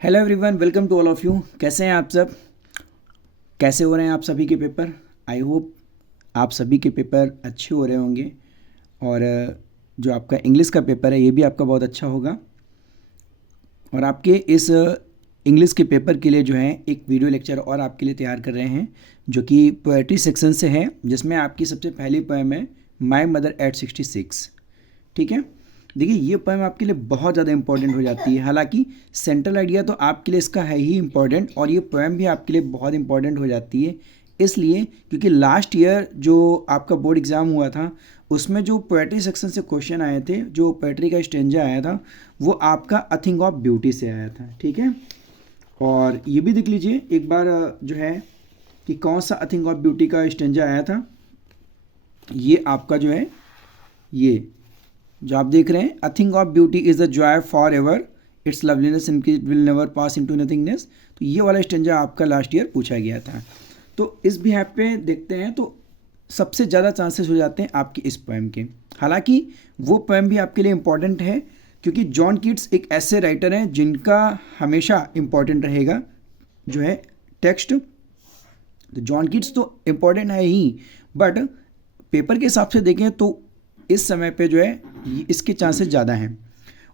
Hello everyone, welcome to all of you. कैसे हैं आप सब? कैसे हो रहे हैं आप सभी के पेपर? आई होप आप सभी के पेपर अच्छे हो रहे होंगे और जो आपका इंग्लिश का पेपर है ये भी आपका बहुत अच्छा होगा। और आपके इस इंग्लिश के पेपर के लिए जो है एक वीडियो लेक्चर और आपके लिए तैयार कर रहे हैं जो कि पोएट्री सेक्शन से है, जिसमें आपकी सबसे पहली पोएम है माई मदर एट 66। ठीक है, देखिए ये पोएम आपके लिए बहुत ज़्यादा इंपॉर्टेंट हो जाती है। हालांकि सेंट्रल आइडिया तो आपके लिए इसका है ही इम्पॉर्टेंट, और ये पोएम भी आपके लिए बहुत इंपॉर्टेंट हो जाती है इसलिए क्योंकि लास्ट ईयर जो आपका बोर्ड एग्ज़ाम हुआ था उसमें जो पोएट्री सेक्शन से क्वेश्चन आए थे, जो पोएट्री का स्टेंजा आया था वो आपका अ थिंग ऑफ ब्यूटी से आया था। ठीक है, और ये भी देख लीजिए एक बार जो है कि कौन सा अ थिंग ऑफ ब्यूटी का स्टेंजा आया था। ये आपका जो है, ये जो आप देख रहे हैं, a thing of beauty is the Joy for ever, it's loveliness in will never pass into nothingness. तो ये वाला स्टेंजा आपका लास्ट ईयर पूछा गया था। तो इस बिहाफ पे देखते हैं तो सबसे ज़्यादा चांसेस हो जाते हैं आपकी इस पोएम के। हालांकि वो पोएम भी आपके लिए इम्पॉर्टेंट है क्योंकि जॉन कीट्स एक ऐसे राइटर हैं जिनका हमेशा इम्पॉर्टेंट रहेगा जो है टेक्स्ट। तो जॉन कीट्स तो इम्पॉर्टेंट है ही, बट पेपर के हिसाब से देखें तो इस समय पे जो है इसके चांसेस ज़्यादा हैं।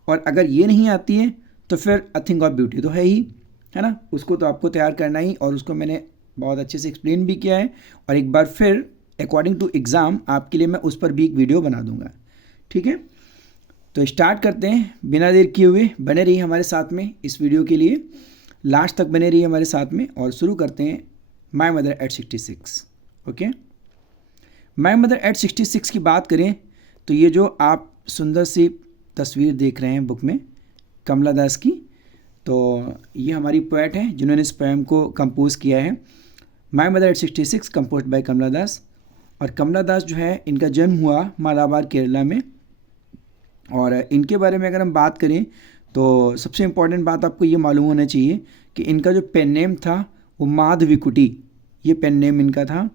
और अगर ये नहीं आती है तो फिर अ थिंग ऑफ ब्यूटी तो है ही, है ना, उसको तो आपको तैयार करना ही, और उसको मैंने बहुत अच्छे से एक्सप्लेन भी किया है। और एक बार फिर अकॉर्डिंग टू एग्ज़ाम आपके लिए मैं उस पर भी एक वीडियो बना दूंगा। ठीक है, तो स्टार्ट करते हैं बिना देर किए हुए। बने रहिए हमारे साथ में इस वीडियो के लिए, लास्ट तक बने रहिए हमारे साथ में, और शुरू करते हैं माई mother at 66। Okay, my mother at 66 की बात करें तो ये जो आप सुंदर सी तस्वीर देख रहे हैं बुक में कमला दास की, तो ये हमारी पोएट है जिन्होंने इस पोएम को कंपोज किया है। My mother at 66 compose by Kamala Das. और कमला दास जो है इनका जन्म हुआ मालाबार केरला में। और इनके बारे में अगर हम बात करें तो सबसे इम्पॉर्टेंट बात आपको ये मालूम होना चाहिए कि इनका जो पेन नेम था वो माधविकुटी, ये पेन नेम इनका था।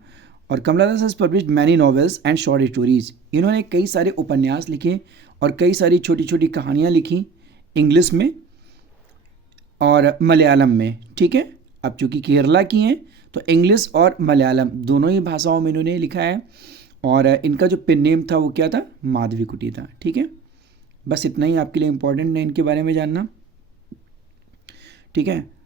और Kamala Das has published many novels and short stories. इन्होंने कई सारे उपन्यास लिखे और कई सारी छोटी छोटी कहानियाँ लिखी इंग्लिश में और मलयालम में। ठीक है, अब चूँकि केरला की हैं तो इंग्लिश और मलयालम दोनों ही भाषाओं में इन्होंने लिखा है। और इनका जो पेन नेम था वो क्या था? माधविकुटी था। ठीक है, बस इतना ही आपके लिए इम्पोर्टेंट है इनके बारे में जानना। ठीक है,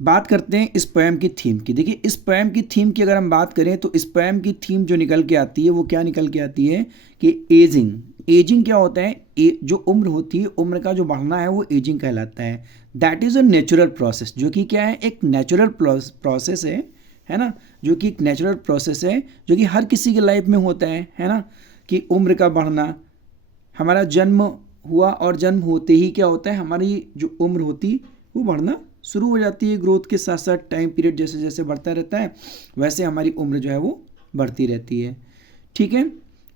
बात करते हैं इस पोएम की थीम की। देखिए इस पोएम की थीम की अगर हम बात करें तो इस पोएम की थीम जो निकल के आती है वो क्या निकल के आती है कि एजिंग क्या होता है? जो उम्र होती है, उम्र का जो बढ़ना है वो एजिंग कहलाता है। That is a natural process, जो कि क्या है? एक नेचुरल प्रोसेस है ना, जो कि एक नेचुरल प्रोसेस है जो कि हर किसी की लाइफ में होता है ना, कि उम्र का बढ़ना। हमारा जन्म हुआ और जन्म होते ही क्या होता है? हमारी जो उम्र होती वो बढ़ना शुरू हो जाती है। ग्रोथ के साथ साथ टाइम पीरियड जैसे जैसे बढ़ता रहता है वैसे हमारी उम्र जो है वो बढ़ती रहती है। ठीक है,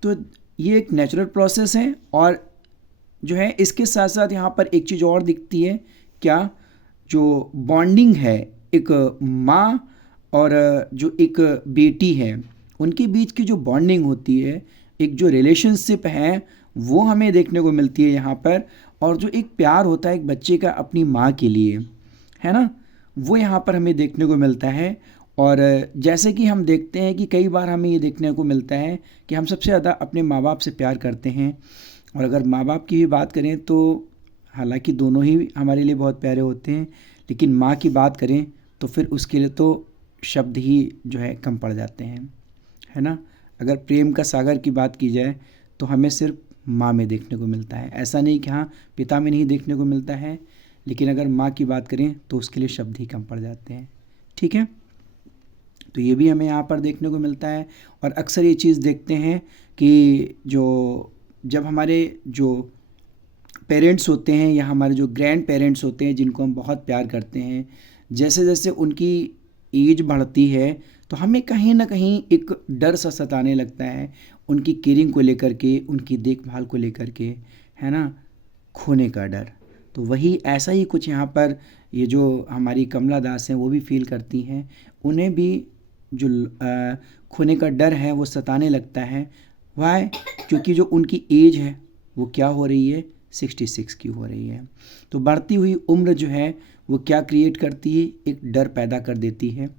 तो ये एक नेचुरल प्रोसेस है। और जो है इसके साथ साथ यहाँ पर एक चीज़ और दिखती है, क्या? जो बॉन्डिंग है एक माँ और जो एक बेटी है उनके बीच की जो बॉन्डिंग होती है, एक जो रिलेशनशिप है वो हमें देखने को मिलती है यहाँ पर। और जो एक प्यार होता है एक बच्चे का अपनी माँ के लिए, है ना, वो यहाँ पर हमें देखने को मिलता है। और जैसे कि हम देखते हैं कि कई बार हमें ये देखने को मिलता है कि हम सबसे ज़्यादा अपने माँ बाप से प्यार करते हैं। और अगर माँ बाप की भी बात करें तो हालांकि दोनों ही हमारे लिए बहुत प्यारे होते हैं, लेकिन माँ की बात करें तो फिर उसके लिए तो शब्द ही जो है कम पड़ जाते हैं, है ना। अगर प्रेम का सागर की बात की जाए तो हमें सिर्फ माँ में देखने को मिलता है। ऐसा नहीं कि हाँ पिता में नहीं देखने को मिलता है, लेकिन अगर माँ की बात करें तो उसके लिए शब्द ही कम पड़ जाते हैं। ठीक है, तो ये भी हमें यहाँ पर देखने को मिलता है। और अक्सर ये चीज़ देखते हैं कि जो जब हमारे जो पेरेंट्स होते हैं या हमारे जो ग्रैंड पेरेंट्स होते हैं जिनको हम बहुत प्यार करते हैं, जैसे जैसे उनकी एज बढ़ती है तो हमें कहीं ना कहीं एक डर सा सताने लगता है उनकी केयरिंग को लेकर के, उनकी देखभाल को लेकर के, है ना, खोने का डर। तो वही ऐसा ही कुछ यहाँ पर ये जो हमारी कमला दास हैं वो भी फील करती हैं। उन्हें भी जो खोने का डर है वो सताने लगता है। वाई? क्योंकि जो उनकी एज है वो क्या हो रही है? 66 की हो रही है। तो बढ़ती हुई उम्र जो है वो क्या क्रिएट करती है, एक डर पैदा कर देती है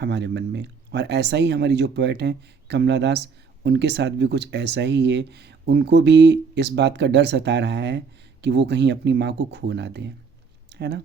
हमारे मन में। और ऐसा ही हमारी जो पोएट हैं कमला दास, उनके साथ भी कुछ ऐसा ही है। उनको भी इस बात का डर सता रहा है कि वो कहीं अपनी माँ को खो ना दें, है ना।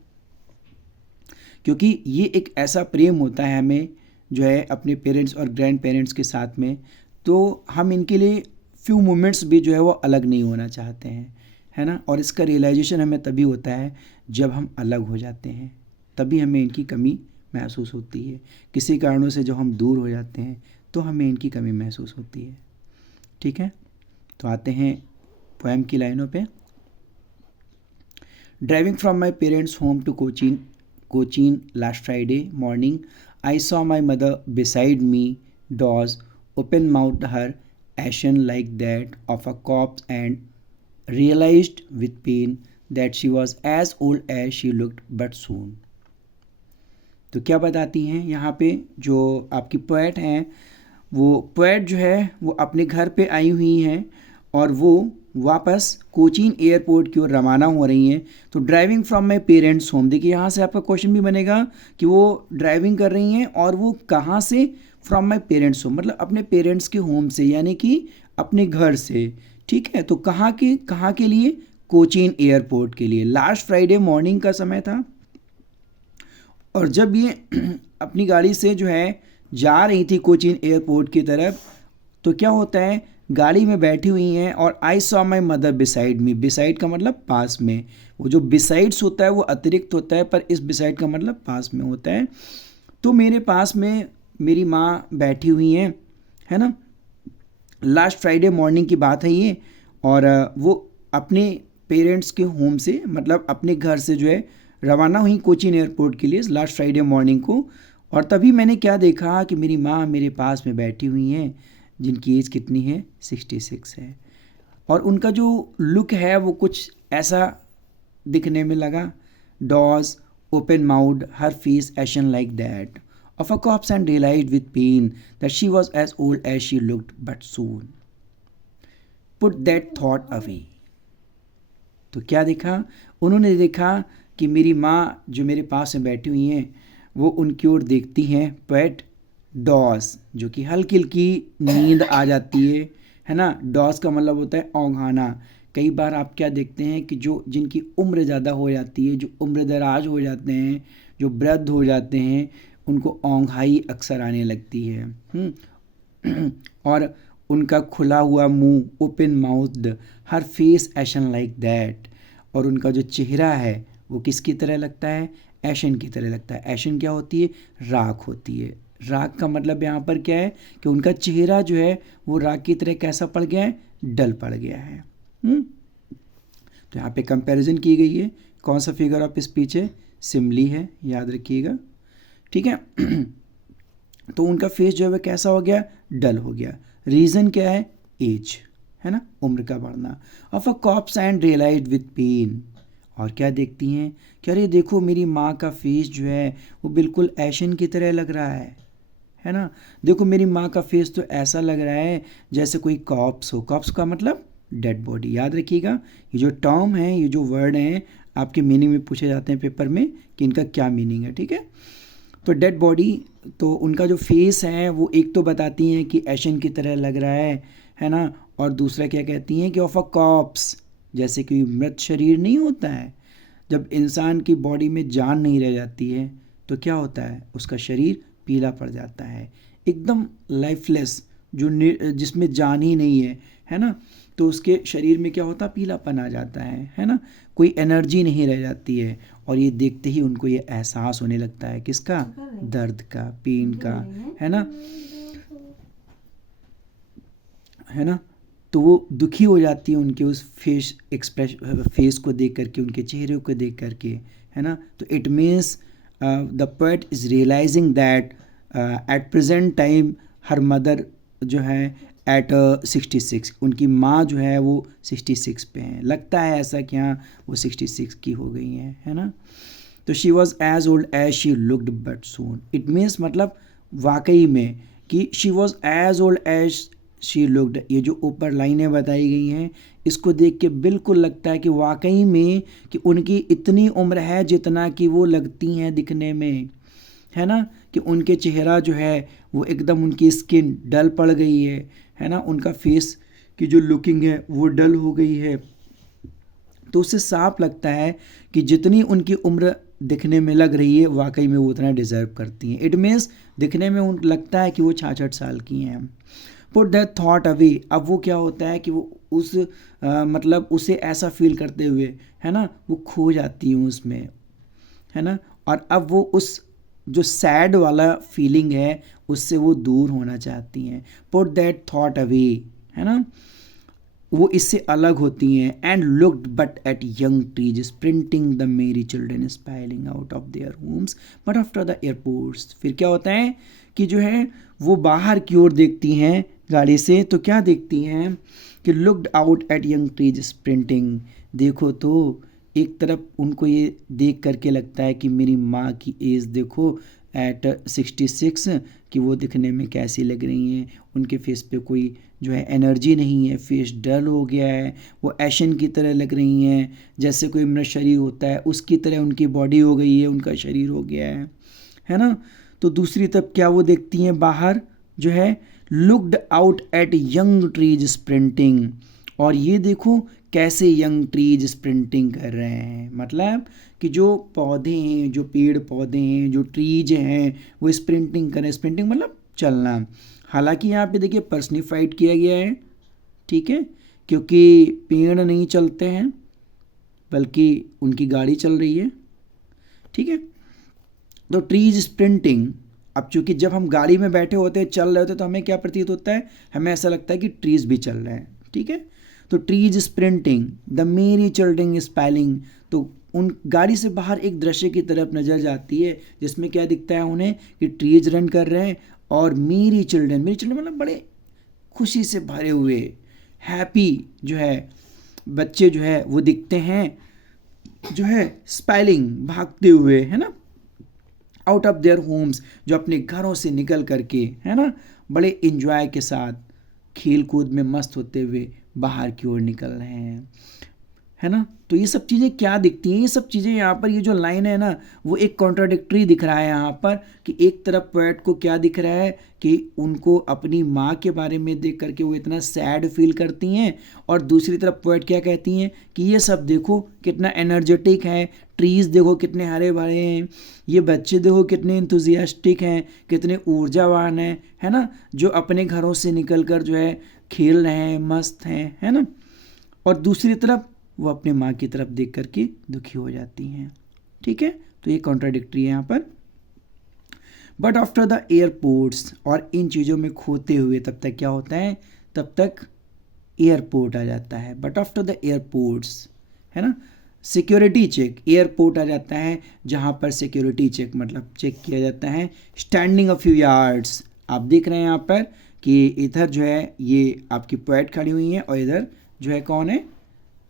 क्योंकि ये एक ऐसा प्रेम होता है हमें जो है अपने पेरेंट्स और ग्रैंड पेरेंट्स के साथ में, तो हम इनके लिए फ्यू मोमेंट्स भी जो है वो अलग नहीं होना चाहते हैं, है ना। और इसका रियलाइजेशन हमें तभी होता है जब हम अलग हो जाते हैं, तभी हमें इनकी कमी महसूस होती है। किसी कारणों से जब हम दूर हो जाते हैं तो हमें इनकी कमी महसूस होती है। ठीक है, तो आते हैं पोएम की लाइनों पे। Driving from my parents home to Cochin last Friday morning, I saw my mother beside me, doze open mouth her ashen like that of a corpse, and realized with pain that she was as old as she looked but soon. तो क्या बताती हैं यहाँ पे जो आपकी poet हैं, वो पोएट जो है वो अपने घर पे आई हुई हैं और वो वापस कोचीन एयरपोर्ट की ओर रवाना हो रही हैं। तो driving from my parents home, देखिए यहाँ से आपका क्वेश्चन भी बनेगा कि वो ड्राइविंग कर रही हैं और वो कहाँ से, फ्रॉम माई पेरेंट्स होम, मतलब अपने पेरेंट्स के होम से, यानी कि अपने घर से। ठीक है, तो कहाँ के लिए, कोचीन एयरपोर्ट के लिए। लास्ट फ्राइडे मॉर्निंग का समय था और जब ये अपनी गाड़ी से जो है जा रही थी कोचीन एयरपोर्ट की तरफ, तो क्या होता है, गाड़ी में बैठी हुई हैं और आई saw my mother beside me. Beside का मतलब पास में, वो जो बिसाइड्स होता है वो अतिरिक्त होता है, पर इस बिसाइड का मतलब पास में होता है। तो मेरे पास में मेरी माँ बैठी हुई हैं, है ना। लास्ट फ्राइडे मॉर्निंग की बात है ये, और वो अपने पेरेंट्स के होम से, मतलब अपने घर से जो है रवाना हुई कोचीन एयरपोर्ट के लिए लास्ट फ्राइडे मॉर्निंग को। और तभी मैंने क्या देखा कि मेरी माँ मेरे पास में बैठी हुई हैं, जिनकी एज कितनी है, 66 है। और उनका जो लुक है वो कुछ ऐसा दिखने में लगा, doze open mouth her face ashen like that of a corpse, and realized with pain that she was as old as she looked but soon put that thought away. तो क्या देखा उन्होंने, देखा कि मेरी माँ जो मेरे पास में बैठी हुई हैं वो उनकी ओर देखती हैं। पेट डॉस, जो कि हल्की हल्की नींद आ जाती है ना। डॉस का मतलब होता है औंघाना। कई बार आप क्या देखते हैं कि जो जिनकी उम्र ज़्यादा हो जाती है, जो उम्र दराज हो जाते हैं, जो वृद्ध हो जाते हैं, उनको औंघाई अक्सर आने लगती है। और उनका खुला हुआ मुंह, open mouth, her face ashen like that, और उनका जो चेहरा है वो किसकी तरह लगता है, एशन की तरह लगता है। एशन क्या होती है, राख होती है। राख का मतलब यहाँ पर क्या है कि उनका चेहरा जो है वो राख की तरह कैसा पड़ गया है, डल पड़ गया है। तो यहाँ पे कंपैरिजन की गई है। कौन सा फिगर ऑफ स्पीच है, सिमली है, याद रखिएगा। ठीक है, तो उनका फेस जो है वह कैसा हो गया, डल हो गया। रीज़न क्या है, एज, है ना, उम्र का बढ़ना। Of a corpse and realised with pain, और क्या देखती हैं कि अरे देखो मेरी माँ का फेस जो है वो बिल्कुल एशन की तरह लग रहा है ना। देखो मेरी माँ का फेस तो ऐसा लग रहा है जैसे कोई कॉप्स हो। कॉप्स का मतलब डेड बॉडी। याद रखिएगा, ये जो टर्म है, ये जो वर्ड हैं, आपके मीनिंग में पूछे जाते हैं पेपर में कि इनका क्या मीनिंग है। ठीक है, तो डेड बॉडी, तो उनका जो फेस है वो एक तो बताती हैं कि एशन की तरह लग रहा है ना। और दूसरा क्या कहती हैं कि ऑफ अ कॉप्स, जैसे कि मृत शरीर नहीं होता है, जब इंसान की बॉडी में जान नहीं रह जाती है तो क्या होता है, उसका शरीर पीला पड़ जाता है, एकदम लाइफलेस, जो जिसमें जान ही नहीं है ना। तो उसके शरीर में क्या होता है, पीलापन आ जाता है ना, कोई एनर्जी नहीं रह जाती है। और ये देखते ही उनको ये एहसास होने लगता है किसका, दर्द का, पेन का, है ना। तो वो दुखी हो जाती है उनके उस फेस को देख करके, उनके चेहरे को देख करके, है ना। तो it means the poet is realising that at present time her mother जो है एट 66, उनकी माँ जो है वो 66 पे हैं। लगता है ऐसा कि हाँ वो 66 की हो गई हैं, है ना। तो she was as old as she looked but soon, it means मतलब वाकई में कि she was as old as she looked, ये जो ऊपर लाइनें बताई गई हैं इसको देख के बिल्कुल लगता है कि वाकई में कि उनकी इतनी उम्र है जितना कि वो लगती हैं दिखने में, है ना, कि उनके चेहरा जो है वो एकदम, उनकी स्किन डल पड़ गई है ना, उनका फेस की जो लुकिंग है वो डल हो गई है। तो उससे साफ लगता है कि जितनी उनकी उम्र दिखने में लग रही है वाकई में वो उतना डिज़र्व करती हैं। इट मीन्स दिखने में उन लगता है कि वो 66 साल की हैं। पुट दैट थॉट अवे, अब वो क्या होता है कि वो उस मतलब उसे ऐसा फील करते हुए, है ना, वो खो जाती हूँ उसमें, है ना, और अब वो उस जो सैड वाला फीलिंग है उससे वो दूर होना चाहती हैं। पुट दैट थॉट अवे, है ना, वो इससे अलग होती हैं। And looked but at young trees sprinting the merry children spilling out of their homes but after the airports. फिर क्या होता है कि जो है वो बाहर की ओर देखती हैं गाड़ी से, तो क्या देखती हैं कि looked out at young trees sprinting, देखो तो एक तरफ उनको ये देख करके लगता है कि मेरी माँ की एज देखो एट 66, कि वो दिखने में कैसी लग रही हैं, उनके फेस पे कोई जो है एनर्जी नहीं है, फेस डल हो गया है, वो एशन की तरह लग रही हैं, जैसे कोई मृत शरीर होता है उसकी तरह उनकी बॉडी हो गई है, उनका शरीर हो गया है ना। तो दूसरी तरफ क्या वो देखती हैं बाहर जो है looked out at young trees sprinting, और ये देखो कैसे यंग ट्रीज स्प्रिंटिंग कर रहे हैं, मतलब कि जो पौधे हैं, जो पेड़ पौधे हैं, जो ट्रीज हैं वो स्प्रिंटिंग करें, स्प्रिंटिंग मतलब चलना। हालांकि यहाँ पे देखिए पर्सनिफाइड किया गया है, ठीक है, क्योंकि पेड़ नहीं चलते हैं बल्कि उनकी गाड़ी चल रही है, ठीक है। तो ट्रीज स्प्रिंटिंग, अब चूंकि जब हम गाड़ी में बैठे होते हैं, चल रहे होते हैं, तो हमें क्या प्रतीत होता है, हमें ऐसा लगता है कि ट्रीज भी चल रहे हैं, ठीक है। तो trees sprinting the merry children spelling, तो उन गाड़ी से बाहर एक दृश्य की तरफ नज़र जाती है जिसमें क्या दिखता है उन्हें कि ट्रीज रन कर रहे हैं और मेरी चिल्ड्रन मतलब बड़े खुशी से भरे हुए हैप्पी जो है बच्चे जो है वो दिखते हैं, जो है स्पेलिंग भागते हुए, है ना, आउट ऑफ देयर होम्स, जो अपने घरों से निकल करके, है ना, बड़े इंजॉय के साथ खेल कूद में मस्त होते हुए बाहर की ओर निकल रहे हैं, है ना। तो ये सब चीज़ें क्या दिखती हैं, ये सब चीज़ें यहाँ पर, ये जो लाइन है ना वो एक कॉन्ट्राडिक्टरी दिख रहा है यहाँ पर, कि एक तरफ पोएट को क्या दिख रहा है कि उनको अपनी माँ के बारे में देख करके वो इतना सैड फील करती हैं, और दूसरी तरफ पोएट क्या कहती हैं कि ये सब देखो कितना एनर्जेटिक है, ट्रीज़ देखो कितने हरे भरे हैं, ये बच्चे देखो कितने इंथुजियास्टिक हैं, कितने ऊर्जावान हैं, है ना, जो अपने घरों से निकल कर जो है खेल रहे हैं, मस्त हैं, है ना। और दूसरी तरफ वो अपने माँ की तरफ देख करके दुखी हो जाती हैं, ठीक है। तो ये कॉन्ट्राडिक्टरी है यहाँ पर। बट आफ्टर द एयरपोर्ट्स, और इन चीज़ों में खोते हुए तब तक क्या होता है, तब तक एयरपोर्ट आ जाता है। बट आफ्टर द एयरपोर्ट्स, है ना, सिक्योरिटी चेक, एयरपोर्ट आ जाता है जहाँ पर सिक्योरिटी चेक मतलब चेक किया जाता है। स्टैंडिंग अ फ्यू यार्ड्स, आप देख रहे हैं यहाँ पर कि इधर जो है ये आपकी पोएट खड़ी हुई है और इधर जो है कौन है,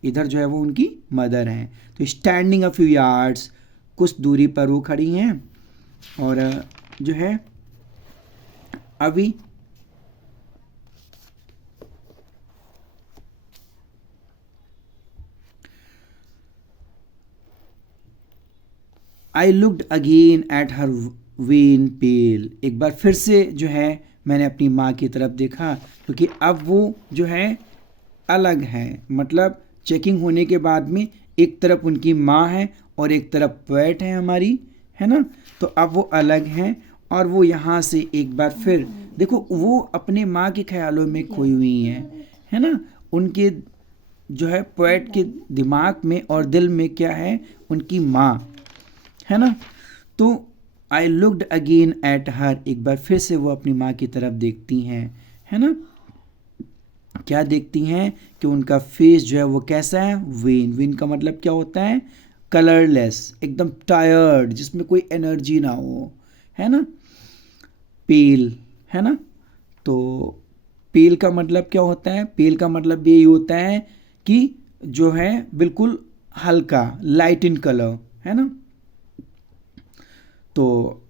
इधर जो है वो उनकी मदर हैं। तो स्टैंडिंग अ फ्यू यार्ड्स, कुछ दूरी पर वो खड़ी हैं, और जो है अभी I looked again at her wan pale, एक बार फिर से जो है मैंने अपनी माँ की तरफ देखा, क्योंकि अब वो जो है अलग है, मतलब चेकिंग होने के बाद में एक तरफ उनकी माँ है और एक तरफ पोएट है हमारी, है ना। तो अब वो अलग हैं और वो यहाँ से एक बार फिर देखो वो अपने माँ के ख्यालों में खोई हुई हैं, है ना। उनके जो है पोएट के दिमाग में और दिल में क्या है, उनकी माँ, है ना। तो आई लुक्ड अगेन एट हर, एक बार फिर से वो अपनी माँ की तरफ देखती हैं, है ना। क्या देखती हैं कि उनका फेस जो है वो कैसा है, वेन, वेन का मतलब क्या होता है, कलरलेस, एकदम टायर्ड, जिसमें कोई एनर्जी ना हो, है ना। पेल, है ना। तो पेल का मतलब क्या होता है, पेल का मतलब यही होता है कि जो है बिल्कुल हल्का, लाइट इन कलर, है ना। तो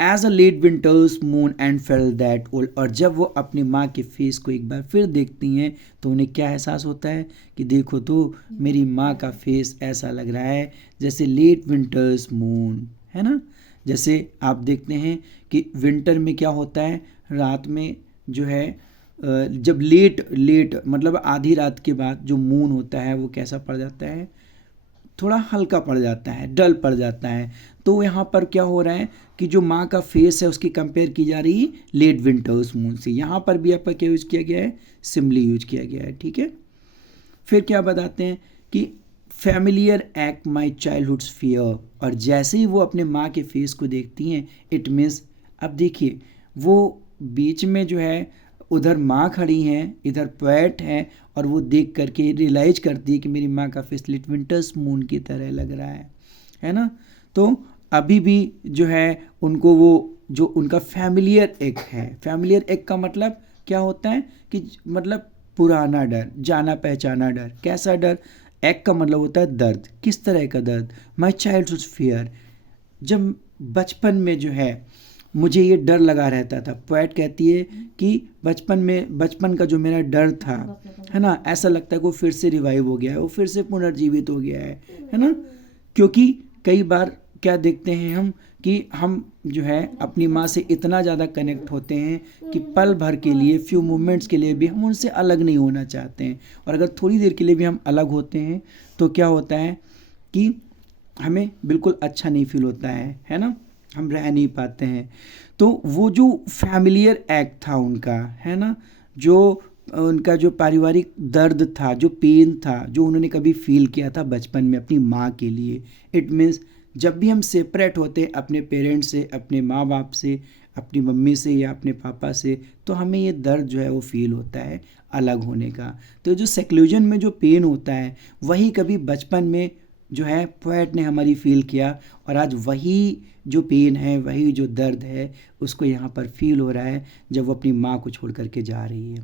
as a late winter's moon and felt that old, और जब वो अपनी माँ के फेस को एक बार फिर देखती हैं तो उन्हें क्या एहसास होता है कि देखो तो मेरी माँ का फेस ऐसा लग रहा है जैसे लेट विंटर्स मून, है ना। जैसे आप देखते हैं कि विंटर में क्या होता है, रात में जो है जब लेट लेट मतलब आधी रात के बाद जो मून होता है वो कैसा पड़ जाता है, थोड़ा हल्का पड़ जाता है, डल पड़ जाता है। तो यहाँ पर क्या हो रहा है कि जो माँ का फेस है उसकी कंपेयर की जा रही है लेट विंटर्स मून से। यहाँ पर भी आपका क्या यूज़ किया गया है, सिमली यूज किया गया है, ठीक है। फिर क्या बताते हैं कि फैमिलियर एक्ट माई चाइल्डहुड्स फियर, और जैसे ही वो अपने माँ के फेस को देखती हैं इट मीन्स, अब देखिए वो बीच में जो है उधर माँ खड़ी हैं, इधर पोएट है, और वो देख करके रियलाइज करती है कि मेरी माँ का फेस लिट विंटर्स मून की तरह लग रहा है ना। तो अभी भी जो है उनको वो जो उनका फैमिलियर एक है, फैमिलियर एक का मतलब क्या होता है कि मतलब पुराना डर, जाना पहचाना डर। कैसा डर, एक का मतलब होता है दर्द, किस तरह का दर्द, माई चाइल्डहुड फियर, जब बचपन में जो है मुझे ये डर लगा रहता था। पोएट कहती है कि बचपन में, बचपन का जो मेरा डर था, है ना, ऐसा लगता है कि वो फिर से रिवाइव हो गया है, वो फिर से पुनर्जीवित हो गया है ना। क्योंकि कई बार क्या देखते हैं हम कि हम जो है अपनी माँ से इतना ज़्यादा कनेक्ट होते हैं कि पल भर के लिए, फ्यू मोमेंट्स के लिए भी हम उनसे अलग नहीं होना चाहते हैं, और अगर थोड़ी देर के लिए भी हम अलग होते हैं तो क्या होता है कि हमें बिल्कुल अच्छा नहीं फील होता है ना, हम रह नहीं पाते हैं। तो वो जो फैमिलियर एक्ट था उनका, है ना, जो उनका जो पारिवारिक दर्द था, जो पेन था, जो उन्होंने कभी फील किया था बचपन में अपनी माँ के लिए, इट मीन्स जब भी हम सेपरेट होते हैं अपने पेरेंट्स से, अपने माँ बाप से, अपनी मम्मी से या अपने पापा से, तो हमें ये दर्द जो है वो फील होता है अलग होने का। तो जो सेक्लूजन में जो पेन होता है वही कभी बचपन में जो है पोएट ने हमारी फील किया, और आज वही जो पेन है, वही जो दर्द है, उसको यहाँ पर फील हो रहा है जब वो अपनी माँ को छोड़ करके जा रही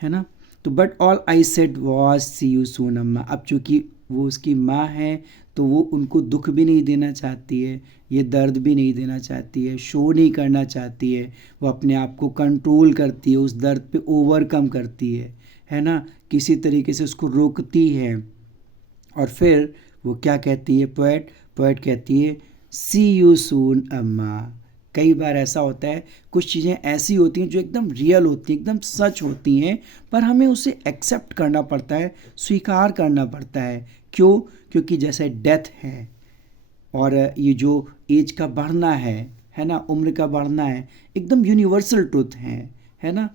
है ना। तो but all I said was see you soon Amma, अब चूँकि वो उसकी माँ है तो वो उनको दुख भी नहीं देना चाहती है, ये दर्द भी नहीं देना चाहती है, शो नहीं करना चाहती है, वो अपने आप को कंट्रोल करती है, उस दर्द पे ओवरकम करती है ना, किसी तरीके से उसको रोकती है। और फिर वो क्या कहती है, पोएट पोएट कहती है सी यू सून अम्मा। कई बार ऐसा होता है, कुछ चीज़ें ऐसी होती हैं जो एकदम रियल होती हैं, एकदम सच होती हैं, पर हमें उसे एक्सेप्ट करना पड़ता है, स्वीकार करना पड़ता है। क्यों? क्योंकि जैसे डेथ है और ये जो एज का बढ़ना है ना, उम्र का बढ़ना है, एकदम यूनिवर्सल ट्रुथ है ना।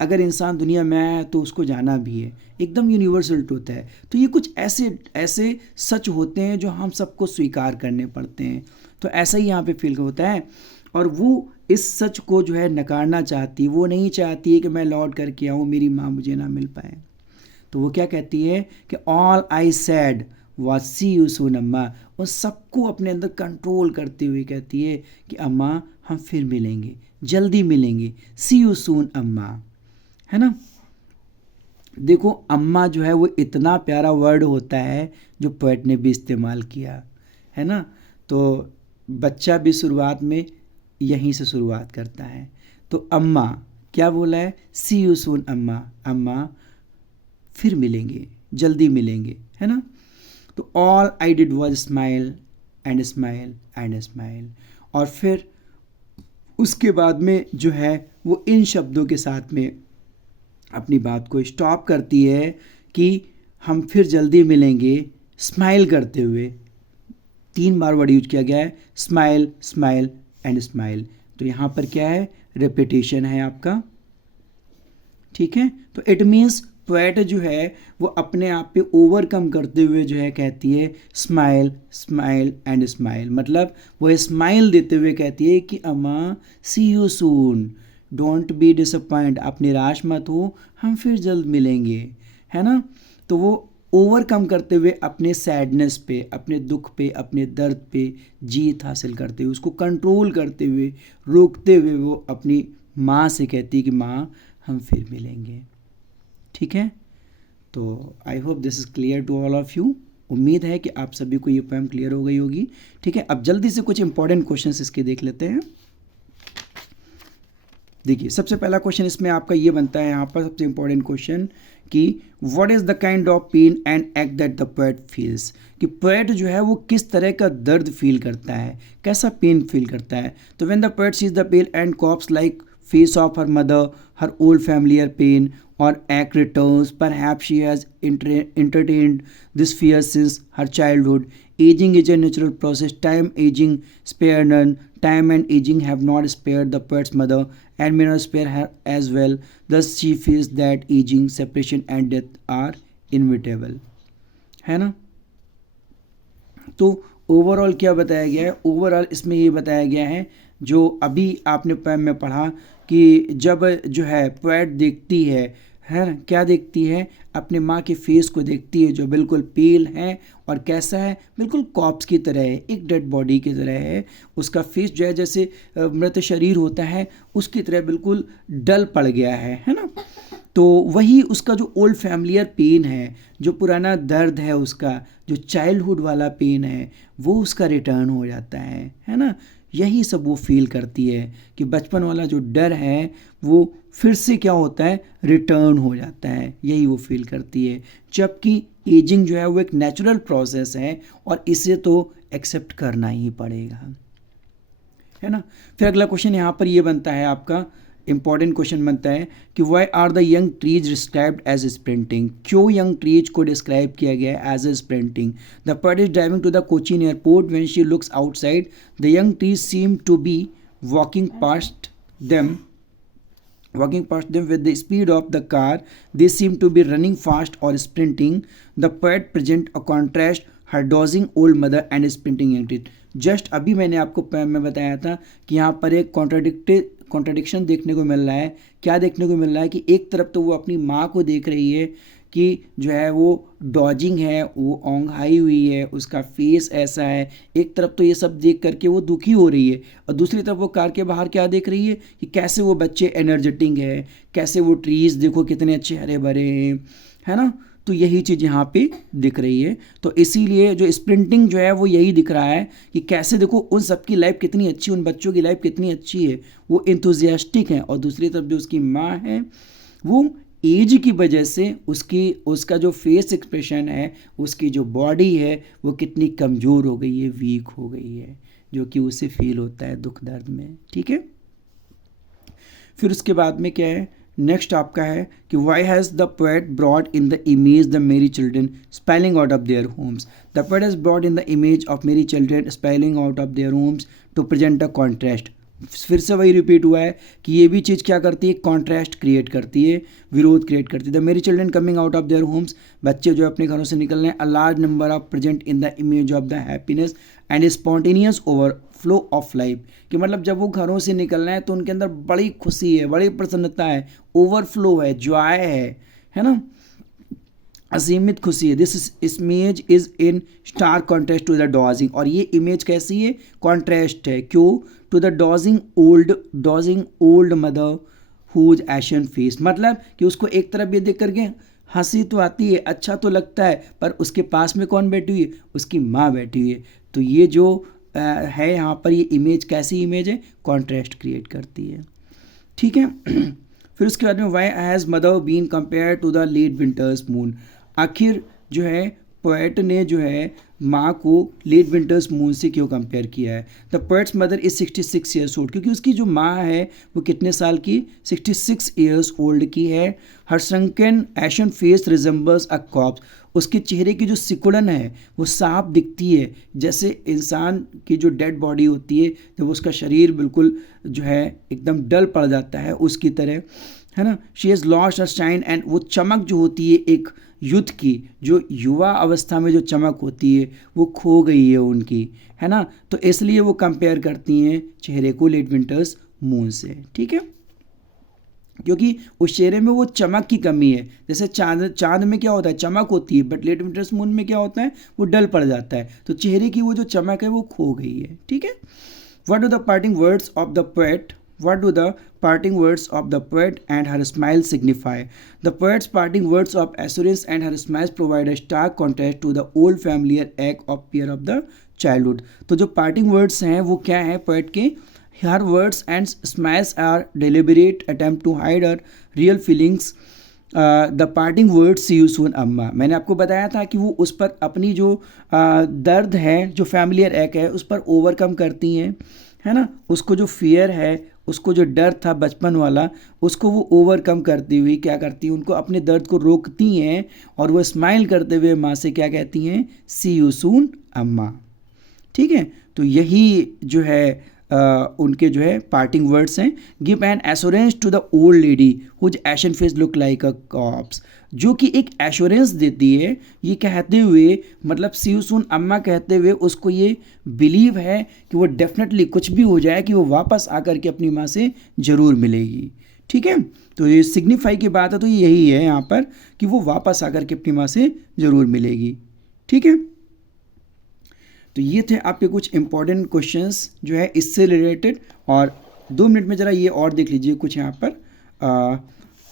अगर इंसान दुनिया में आया है तो उसको जाना भी है, एकदम यूनिवर्सल ट्रुथ है। तो ये कुछ ऐसे ऐसे सच होते हैं जो हम सबको स्वीकार करने पड़ते हैं। तो ऐसा ही यहाँ पे फील होता है, और वो इस सच को जो है नकारना चाहती, वो नहीं चाहती है कि मैं लौट करके आऊँ, मेरी माँ मुझे ना मिल पाए। तो वो क्या कहती है कि all I said was see you soon Amma, उन सबको अपने अंदर कंट्रोल करते हुए कहती है कि अम्मा हम फिर मिलेंगे, जल्दी मिलेंगे, सी यू सून अम्मा, है ना। देखो अम्मा जो है वो इतना प्यारा वर्ड होता है जो पोएट ने भी इस्तेमाल किया, है ना। तो बच्चा भी शुरुआत में यहीं से शुरुआत करता है। तो अम्मा क्या बोला है, सी यू सून अम्मा, अम्मा फिर मिलेंगे, जल्दी मिलेंगे, है ना। तो all I did was smile and smile and smile, और फिर उसके बाद में जो है वो इन शब्दों के साथ में अपनी बात को स्टॉप करती है कि हम फिर जल्दी मिलेंगे, स्माइल करते हुए। 3 बार वर्ड यूज किया गया है, स्माइल स्माइल एंड स्माइल। तो यहाँ पर क्या है, रिपीटेशन है आपका, ठीक है। तो इट मीन्स पोएट जो है वो अपने आप पे ओवरकम करते हुए जो है कहती है स्माइल स्माइल एंड स्माइल, मतलब वो स्माइल देते हुए कहती है कि अम्मा see you soon, don't be disappoint, आप निराश मत हो, हम फिर जल्द मिलेंगे, है ना। तो वो ओवरकम करते हुए अपने सैडनेस पे, अपने दुख पे, अपने दर्द पे जीत हासिल करते हुए, उसको कंट्रोल करते हुए, रोकते हुए वो अपनी माँ से कहती है कि माँ हम फिर मिलेंगे, ठीक है। तो I hope this is clear to all of you. उम्मीद है कि आप सभी को ये पोएम क्लियर हो गई होगी। ठीक है, अब जल्दी से कुछ इंपॉर्टेंट क्वेश्चंस इसके देख लेते हैं। देखिए, सबसे पहला क्वेश्चन इसमें आपका ये बनता है यहाँ पर, सबसे इंपॉर्टेंट क्वेश्चन कि what is the kind of pain and एक्ट दैट द पोएट फील्स, कि पोएट जो है वो किस तरह का दर्द फील करता है, कैसा पेन फील करता है। तो when the poet sees the pale and corpse like face of her mother, her old familiar pain or ache returns. Perhaps she has entertained this fear since her childhood. Aging is a natural process. Time aging spare none. Time and aging have not spared the poet's mother and may not spare her as well. Thus she feels that aging, separation and death are inevitable. है ना? तो overall क्या बताया गया है? Overall इसमें ये बताया गया है जो अभी आपने पोएम में पढ़ा कि जब जो है पोएट देखती है ना, क्या देखती है? अपने माँ के फेस को देखती है जो बिल्कुल पेल है और कैसा है, बिल्कुल कॉप्स की तरह है, एक डेड बॉडी की तरह है। उसका फेस जो है जैसे मृत शरीर होता है उसकी तरह बिल्कुल डल पड़ गया है ना। तो वही उसका जो ओल्ड फैमिलियर पेन है, जो पुराना दर्द है, उसका जो चाइल्डहुड वाला पेन है, वो उसका रिटर्न हो जाता है ना। यही सब वो फील करती है कि बचपन वाला जो डर है वो फिर से क्या होता है, रिटर्न हो जाता है, यही वो फील करती है। जबकि एजिंग जो है वो एक नेचुरल प्रोसेस है और इसे तो एक्सेप्ट करना ही पड़ेगा, है ना। फिर अगला क्वेश्चन यहाँ पर ये बनता है, आपका इंपॉर्टेंट क्वेश्चन बनता है कि why are the young trees described as sprinting, क्यों यंग ट्रीज को डिस्क्राइब किया गया है as a sprinting. The poet is driving to the Cochin airport when she looks outside the young trees seem to be walking past them with the speed of the car. They seem to be running fast or sprinting. The poet present a contrast, her dozing old mother and sprinting young tree. Just अभी मैंने आपको poem में बताया था कि यहाँ पर एक कॉन्ट्राडिक्शन देखने को मिल रहा है। क्या देखने को मिल रहा है कि एक तरफ तो वो अपनी माँ को देख रही है कि जो है वो डॉजिंग है, वो ओंघाई हुई है, उसका फेस ऐसा है, एक तरफ तो ये सब देख करके वो दुखी हो रही है, और दूसरी तरफ वो कार के बाहर क्या देख रही है कि कैसे वो बच्चे एनर्जेटिक है, कैसे वो ट्रीज़ देखो कितने अच्छे हरे भरे हैं, है ना। तो यही चीज़ यहाँ पे दिख रही है। तो इसीलिए जो स्प्रिंटिंग जो है वो यही दिख रहा है कि कैसे देखो उन सबकी लाइफ कितनी अच्छी, उन बच्चों की लाइफ कितनी अच्छी है, वो इंथुजियास्टिक है, और दूसरी तरफ जो उसकी माँ है वो एज की वजह से उसका जो फेस एक्सप्रेशन है, उसकी जो बॉडी है वो कितनी कमज़ोर हो गई है, वीक हो गई है, जो कि उसे फील होता है दुख दर्द में। ठीक है, फिर उसके बाद में क्या है, नेक्स्ट आपका है कि why has the poet brought in the image the merry children spilling out of their homes. The poet has brought in the image of merry children spilling out of their homes to present a contrast. फिर से वही repeat हुआ है कि ये भी चीज़ क्या करती है, कॉन्ट्रास्ट क्रिएट करती है, विरोध क्रिएट करती है। The merry children coming out of their Holmes, बच्चे जो अपने घरों से निकल रहे हैं, a large number of present in the image of the happiness and spontaneous overflow of life, कि मतलब जब वो घरों से निकल रहे हैं तो उनके अंदर बड़ी खुशी है, बड़ी प्रसन्नता है, ओवरफ्लो है, जॉय है ना, असीमित खुशी है। This image is in stark contrast to the dozing, और ये इमेज कैसी है, कॉन्ट्रास्ट है, क्यों, to the dozing old mother whose ashen face, मतलब कि उसको एक तरफ ये देख करके हंसी तो आती है, अच्छा तो लगता है, पर उसके पास में कौन बैठी हुई है, उसकी माँ बैठी हुई है। तो ये जो है यहाँ पर, ये इमेज कैसी इमेज है, कॉन्ट्रास्ट क्रिएट करती है। ठीक है, फिर उसके बाद में why has mother been compare to the late winter's moon, आखिर जो है पोएट ने जो है माँ को लेट विंटर्स मून से क्यों कंपेयर किया है। The poets mother is 66 years old, क्योंकि उसकी जो माँ है वो कितने साल की, 66 ईयर्स ओल्ड की है। Her sunken ashen face resembles a corpse, उसके चेहरे की जो सिकुड़न है वो साफ दिखती है, जैसे इंसान की जो डेड बॉडी होती है जब उसका शरीर बिल्कुल जो है एकदम डल पड़ जाता है उसकी तरह, है ना। She has lost her shine and, वो चमक जो होती है एक युद्ध की, जो युवा अवस्था में जो चमक होती है वो खो गई है उनकी, है ना। तो इसलिए वो कंपेयर करती हैं चेहरे को लेट विंटर्स मून से। ठीक है, क्योंकि उस चेहरे में वो चमक की कमी है, जैसे चांद में क्या होता है, चमक होती है, बट लेट विंटर्स मून में क्या होता है, वो डल पड़ जाता है, तो चेहरे की वो जो चमक है वो खो गई है। ठीक है, what are the parting words of the poet, What do the parting words of the poet and her smile signify? The poet's parting words of assurance and her smiles provide a stark contrast to the old familiar ache of fear of the childhood. तो जो parting words हैं वो क्या है poet के? Her words and smiles are deliberate attempt to hide her real feelings. The parting word see you soon Amma, मैंने आपको बताया था कि वो उस पर अपनी जो दर्द है, जो फैमिलियर एक है, उस पर ओवरकम करती हैं, है ना। उसको जो फियर है, उसको जो डर था बचपन वाला, उसको वो ओवरकम करती हुई क्या करती हैं, उनको अपने दर्द को रोकती हैं और वो स्माइल करते हुए माँ से क्या कहती हैं, सी यू सून अम्मा। ठीक है, तो यही जो है उनके जो है पार्टिंग वर्ड्स हैं। Give an assurance to the old lady whose ashen face look like a corpse, जो कि एक एश्योरेंस देती है, ये कहते हुए, मतलब सी यू सून अम्मा कहते हुए उसको ये बिलीव है कि वो डेफिनेटली कुछ भी हो जाए कि वो वापस आकर के अपनी माँ से ज़रूर मिलेगी। ठीक है, तो ये सिग्निफाई की बात है, तो यही है यहाँ पर कि वो वापस आकर के अपनी माँ से ज़रूर मिलेगी। ठीक है, तो ये थे आपके कुछ इंपॉर्टेंट क्वेश्चंस जो है इससे रिलेटेड। और 2 मिनट में ज़रा ये और देख लीजिए कुछ यहाँ पर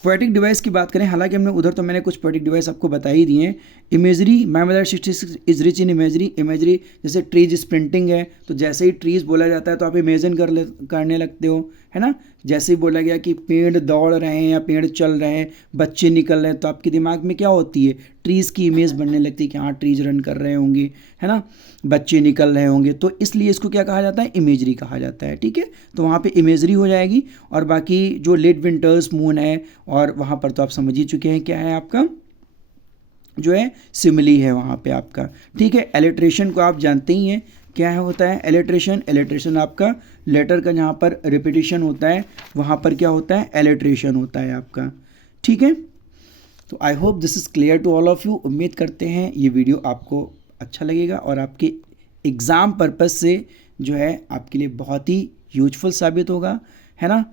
पोएटिक डिवाइस की बात करें, हालांकि हमने उधर तो मैंने कुछ पोएटिक डिवाइस आपको बता ही दिए हैं। Imagery, mathematics 66 is rich in imagery. Imagery जैसे ट्रीज स्प्रिंटिंग है, तो जैसे ही ट्रीज बोला जाता है तो आप इमेजिन करने लगते हो, है ना। जैसे ही बोला गया कि पेड़ दौड़ रहे हैं या पेड़ चल रहे हैं, बच्चे निकल रहे हैं, तो आपके दिमाग में क्या होती है, ट्रीज़ की इमेज बनने लगती है कि हाँ ट्रीज रन कर रहे होंगे, है ना, बच्चे निकल रहे होंगे, तो इसलिए इसको क्या कहा जाता है, इमेजरी कहा जाता है। ठीक है, तो वहाँ पे इमेजरी हो जाएगी। और बाकी जो लेट विंटर्स मून है, और वहाँ पर तो आप समझ ही चुके हैं क्या है आपका जो है सिमिली है वहाँ पे आपका। ठीक है, एलिट्रेशन को आप जानते ही हैं क्या है, होता है एलिट्रेशन। एलिट्रेशन आपका लेटर का जहाँ पर रिपीटिशन होता है वहाँ पर क्या होता है, एलिट्रेशन होता है आपका। ठीक है, तो I hope this is clear to all of you. उम्मीद करते हैं ये वीडियो आपको अच्छा लगेगा और आपके एग्ज़ाम पर्पज़ से जो है आपके लिए बहुत ही यूजफुल साबित होगा, है ना।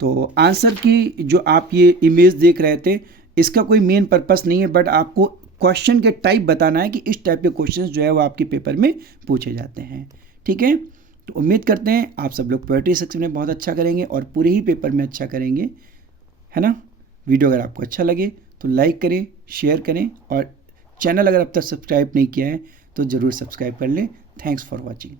तो आंसर की जो आप ये इमेज देख रहे थे, इसका कोई मेन पर्पस नहीं है, बट आपको क्वेश्चन के टाइप बताना है कि इस टाइप के क्वेश्चंस जो है वो आपके पेपर में पूछे जाते हैं। ठीक है, तो उम्मीद करते हैं आप सब लोग पोएट्री सेक्शन में बहुत अच्छा करेंगे और पूरे ही पेपर में अच्छा करेंगे, है ना। वीडियो अगर आपको अच्छा लगे तो लाइक करें, शेयर करें, और चैनल अगर अब तक सब्सक्राइब नहीं किया है तो ज़रूर सब्सक्राइब कर लें। Thanks for watching.